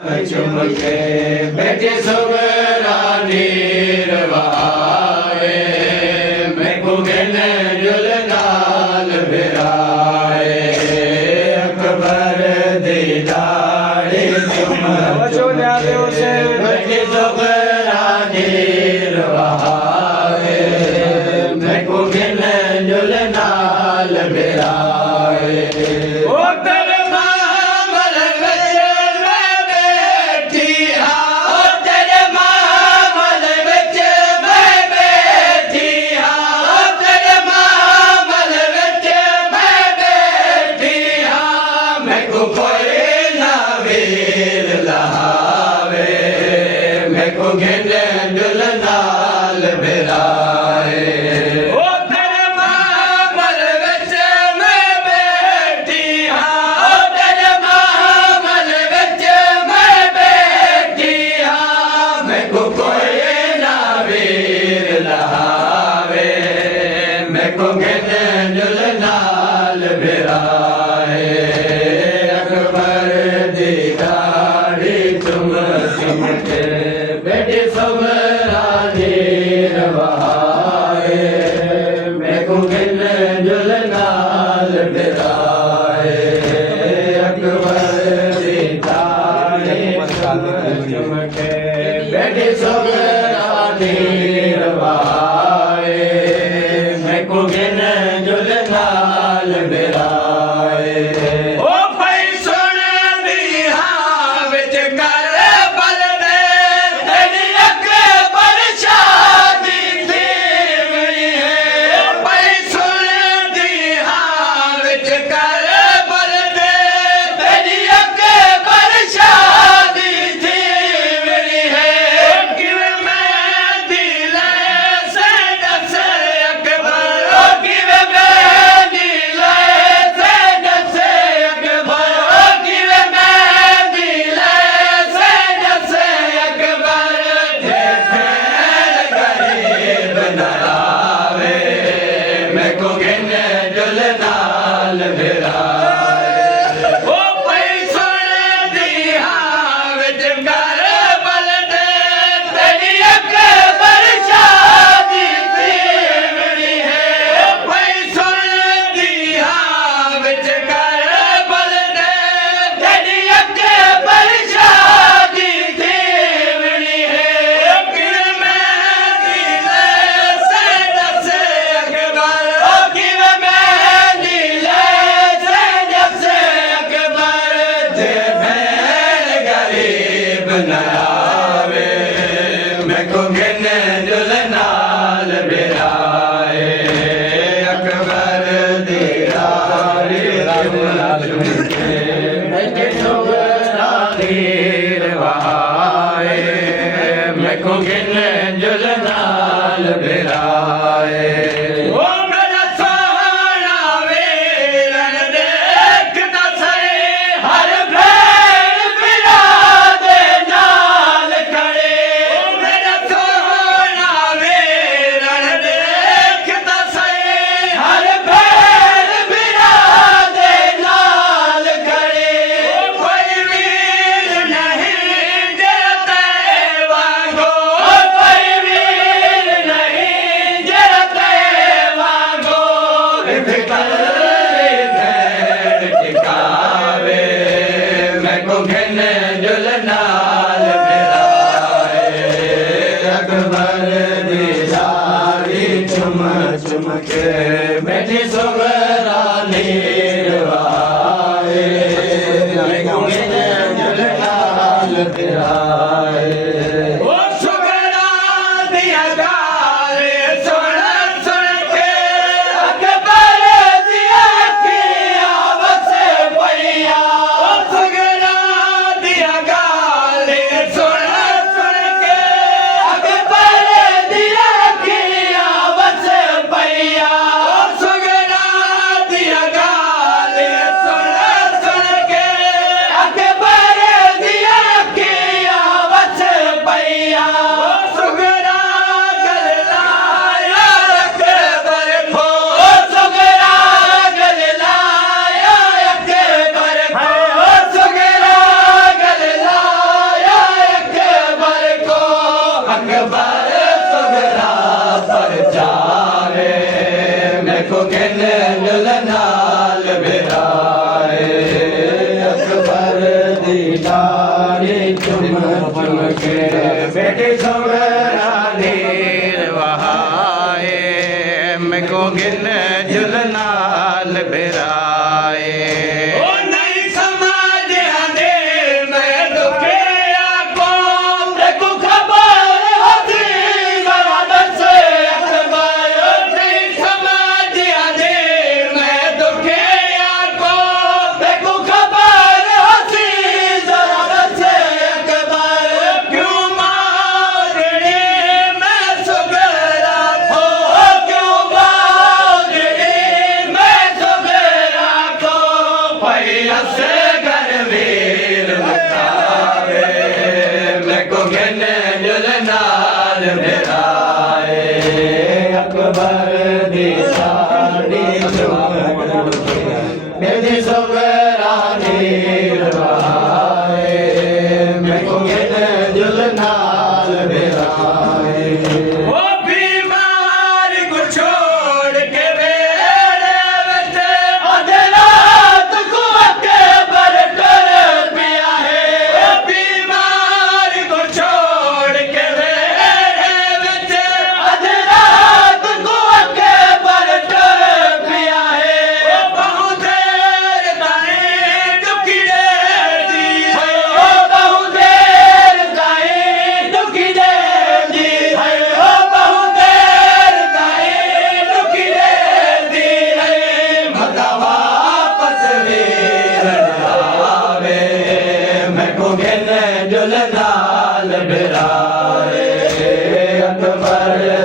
चुमके बैठे सुगरानी रवाए मैं कुगन जुलनाल बिराए अकबर दीदारे चुम चुमके बैठे सुगरानी रवाए मैं कुगन जुलनाल बिराए जुलनाल बिराए ओ तेरे मामल विच मैं बैठी हाँ ओ तेरे मामल विच मैं बैठी हाँ मैं को कोई ना वीर लहावे मैं को गिन जुलनाल बिराए अकबर दी दाढ़ी चुम चुम के बैठे सुगरानी रवाए मैं को गिन जुलनाल बिराए अकबर दी दाढ़ी चुम के बैठे सुगरानी रवाए मैं को गिन जुलनाल बिराए ओ भाई सुन दी हाँ विच कर जुलनाल बिराए ओ भाई सुन दी हाँ विच कर बलदे तेरी अकबर शादी थी मेरी है ओ भाई सुन दी हाँ विच कर बलदे तेरी अकबर शादी थी मेरी है किर मैं दिले से दस अकबर ओ किर बनावे मैं को गिन जुलनाल बिराए अकबर दीदारे चुमके बैठे सुगरानी रवाए मैं को गिन जुलनाल बिराए जुलनाल बिराए अकबर दीदारी चुम चुम के बैठे सुगरानी रवाए मैं को गिन जुलनाल बिराए ओ सुगरा दिया गाले सुन सुन के अकबर दिया की आवस पैया ओ सुगरा दिया गाले सुन सुन के अकबर दिया की आवस पैया ओ सुगरा दिया गाले सुन सुन के अकबर दिया की सारी चुम चुम के बेटी सुगरानी वहाए मैं को गिन जुलनाल बिराए ओ नहीं समाधिया दे मैं दुखे आको देखो खबर होती जरा दस अखबार नहीं समाधिया दे मैं दुखे आको देखो खबर होती जरा दस अखबार क्यों मारड़ी मैं सुगरा खो क्यों मारड़ी मैं सुगरा खो पैया से घर वीर मुकावे मैं को गिने जुलनाल मेराए अकबर दी साड़ी चुम मेरी सुगरानी रवाए मैं को गिने जुलनाल मेराए ओ बीमार को छोड़ के बेड़े विच आधे रात को अकबर कर पिया है ओ बीमार को छोड़ के बेड़े विच आधे रात को अकबर कर पिया है ओ बहुत देर ताईं दुखी दी है ओ बहुत देर ताईं दुखी दी है ओ बहुत देर ताईं दुखी दी है मता वापस वीर आवे मैं को गिन जुलनाल बिराए अकबर